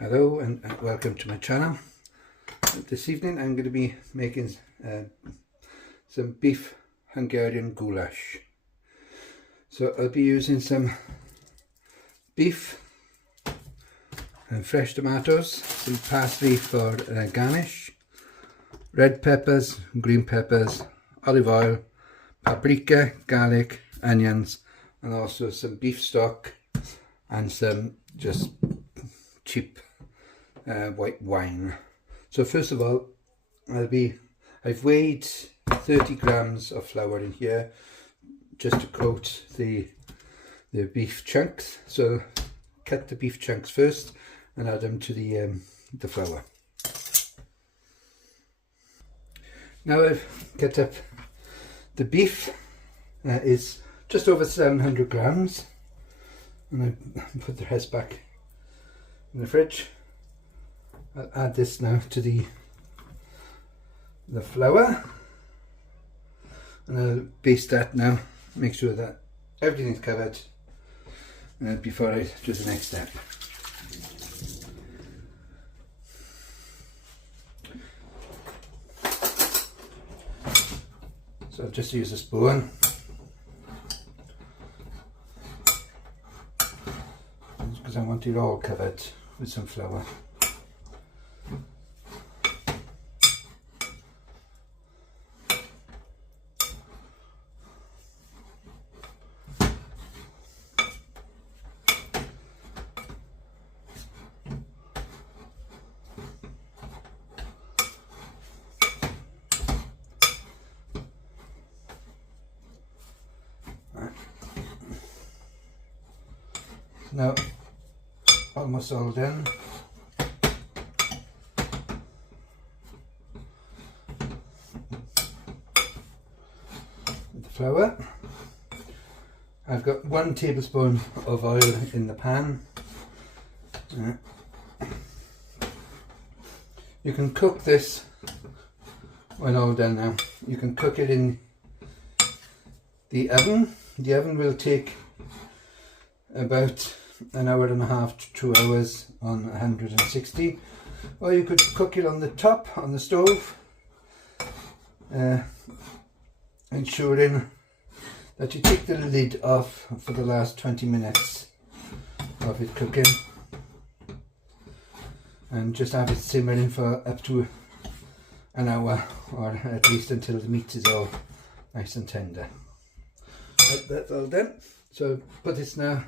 Hello and welcome to my channel. This evening I'm going to be making some beef Hungarian goulash. So I'll be using some beef and fresh tomatoes, some parsley for garnish, red peppers, green peppers, olive oil, paprika, garlic, onions, and also some beef stock and some just cheap white wine. So first of all, I've weighed 30 grams of flour in here just to coat the beef chunks. So cut the beef chunks first and add them to the flour. Now I've cut up the beef. Is just over 700 grams, and I put the rest back in the fridge. I'll add this now to the flour, and I'll baste that now, make sure that everything is covered before I do the next step. So I'll just use a spoon because I want it all covered with some flour. Now, almost all done. With the flour, I've got 1 tablespoon of oil in the pan. You can cook this when all done now. You can cook it in the oven. The oven will take about an hour and a half to 2 hours on 160, or you could cook it on the top on the stove, ensuring that you take the lid off for the last 20 minutes of it cooking and just have it simmering for up to an hour, or at least until the meat is all nice and tender. That's all done. So put this now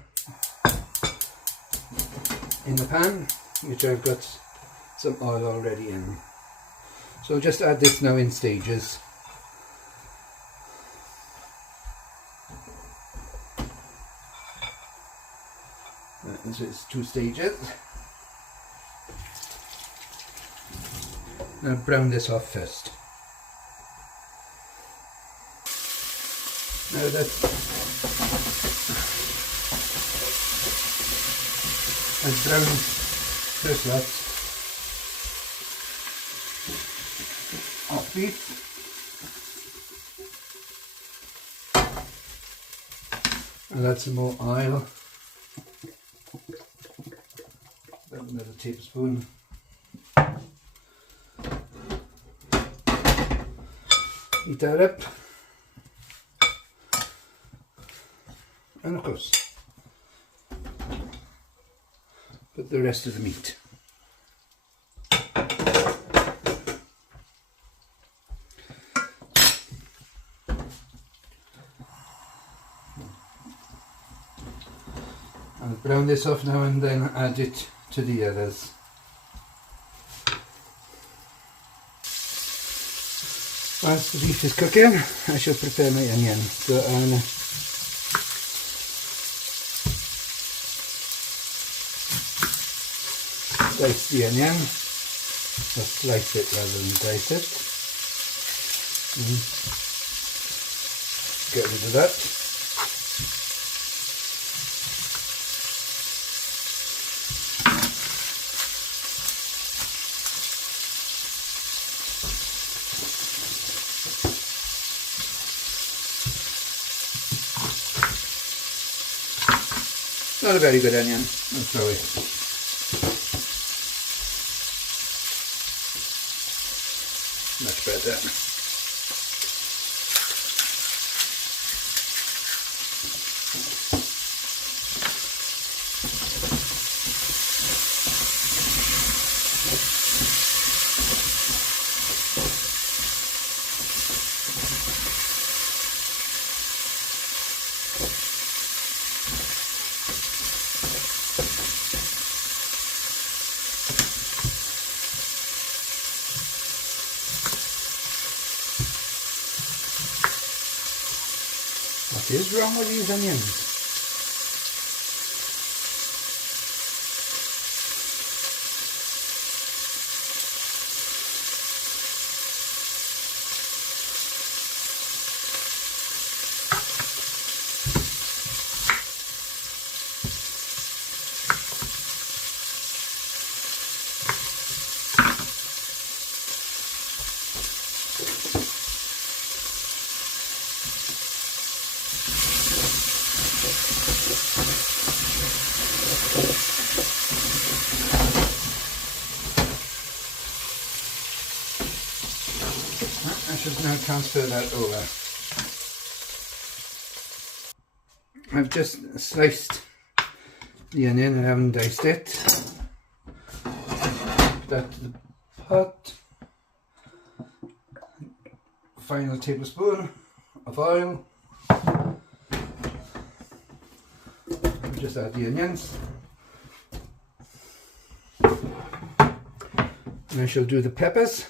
in the pan, which I've got some oil already in. So just add this now in stages. So it's 2 stages. Now brown this off first. Now I've browned first lot of beef. I'll add some more oil, about another tablespoon. Heat that up, and of course put the rest of the meat. I'll brown this off now and then add it to the others. Whilst the beef is cooking, I shall prepare my onion. So I'll dice the onion, or slice it rather than dice it. Get rid of that. Not a very good onion, I'll throw it. much better. What is wrong with these onions? I should now transfer that over. I've just sliced the onion, I haven't diced it. Put that to the pot. Final tablespoon of oil. I'll just add the onions. And I shall do the peppers.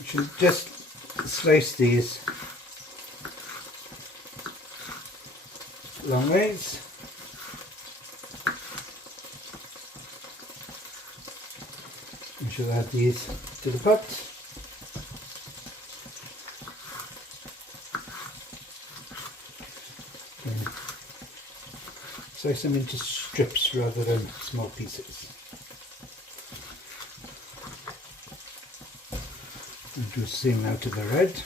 You should just slice these long ways. You should add these to the pot. And slice them into strips rather than small pieces. And do the same now to the red.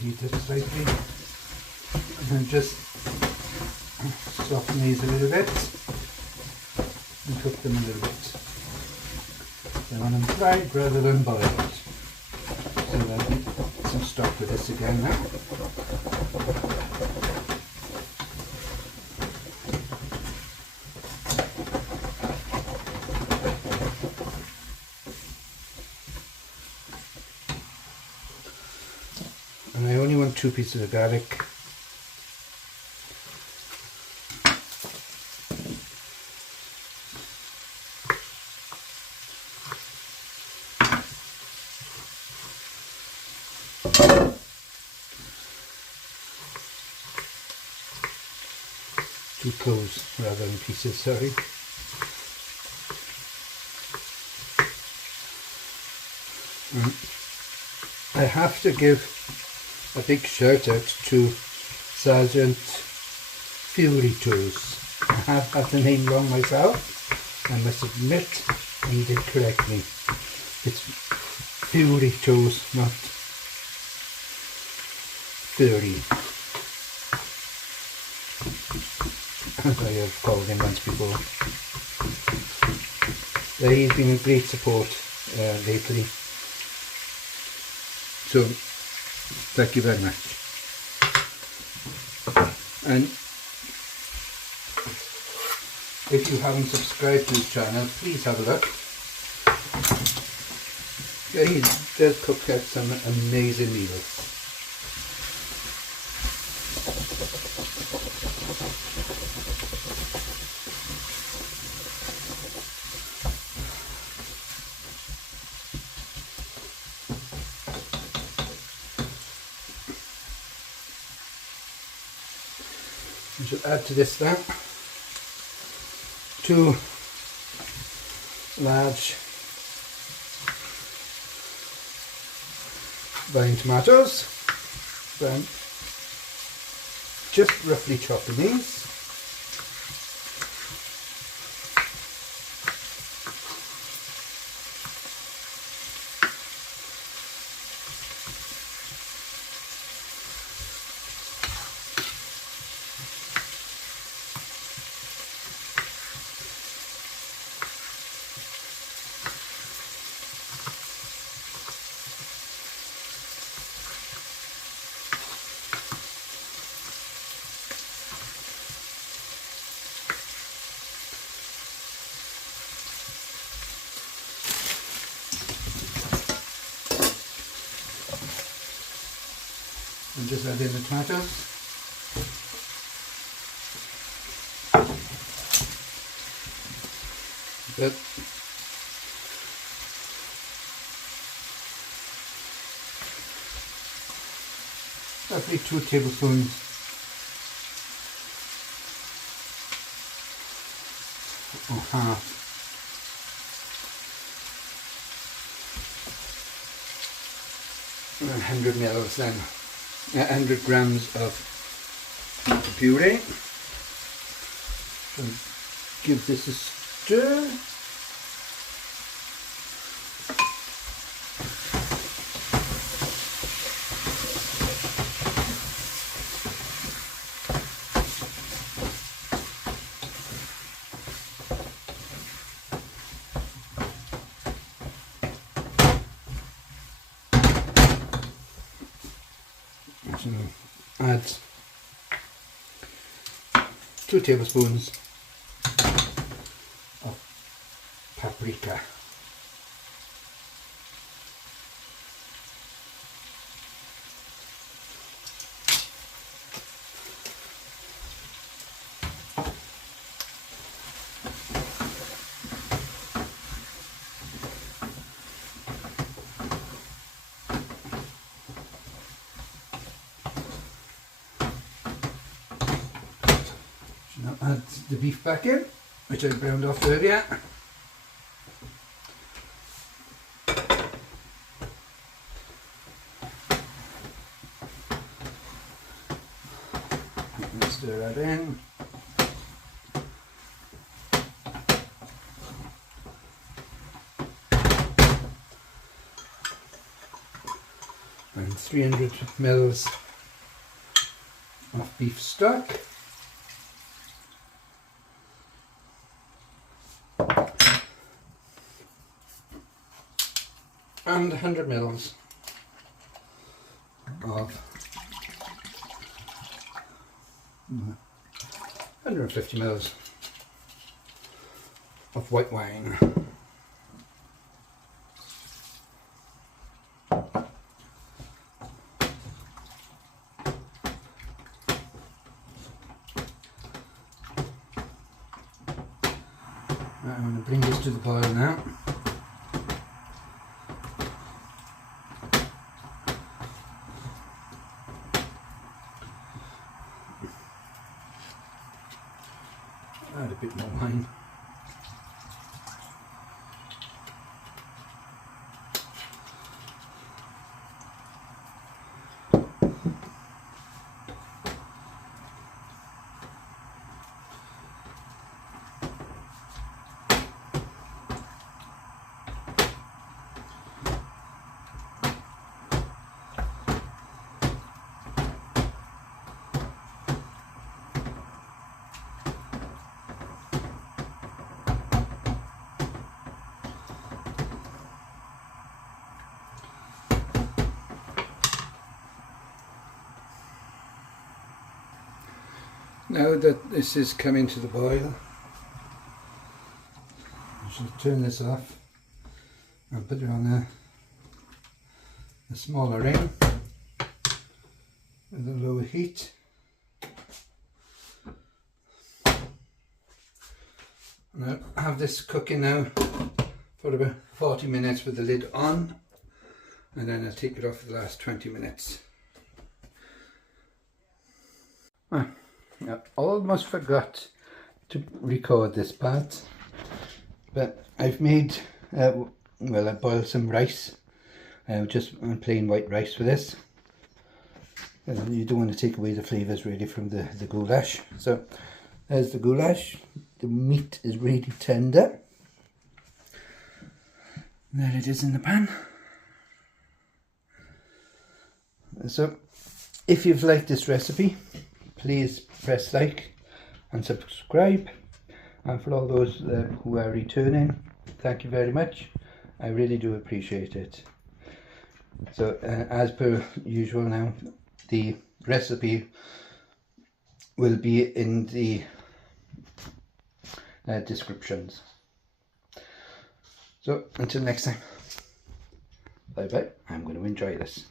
Heat it slightly and then just soften these a little bit and cook them a little bit. I want them fried rather than boiled. So there'll be some stock with this again now. And I only want 2 pieces of garlic. Two cloves rather than pieces, sorry. I have to give a big shout out to Sergeant Fury Tools. I have got the name wrong myself. I must admit you did correct me. It's purée toast, not purée, as I have called him once before. He's been a great support lately, so thank you very much. And if you haven't subscribed to his channel, please have a look. Yeah, he does cook out some amazing meals. We should add to this then 2 large vine tomatoes. Then just roughly chopping these. And just add in the tomatoes. But roughly 2 tablespoons or half and 100 mils then. 100 grams of puree. So give this a stir. So add 2 tablespoons of paprika. Now add the beef back in, which I browned off earlier. And stir that in. And 300 mils of beef stock. And 100 mils of 150 mils of white wine. I'm going to bring this to the boil now. Add a bit more wine. Now that this is coming to the boil, I shall turn this off and put it on a smaller ring with a lower heat. And I'll have this cooking now for about 40 minutes with the lid on, and then I'll take it off for the last 20 minutes. I almost forgot to record this part, but I've made, well, I boiled some rice, just plain white rice for this. You don't want to take away the flavours really from the goulash. So there's the goulash. The meat is really tender. There it is in the pan. So if you've liked this recipe, please press like and subscribe. And for all those who are returning, thank you very much. I really do appreciate it. So as per usual now, the recipe will be in the descriptions. So until next time, bye bye. I'm going to enjoy this.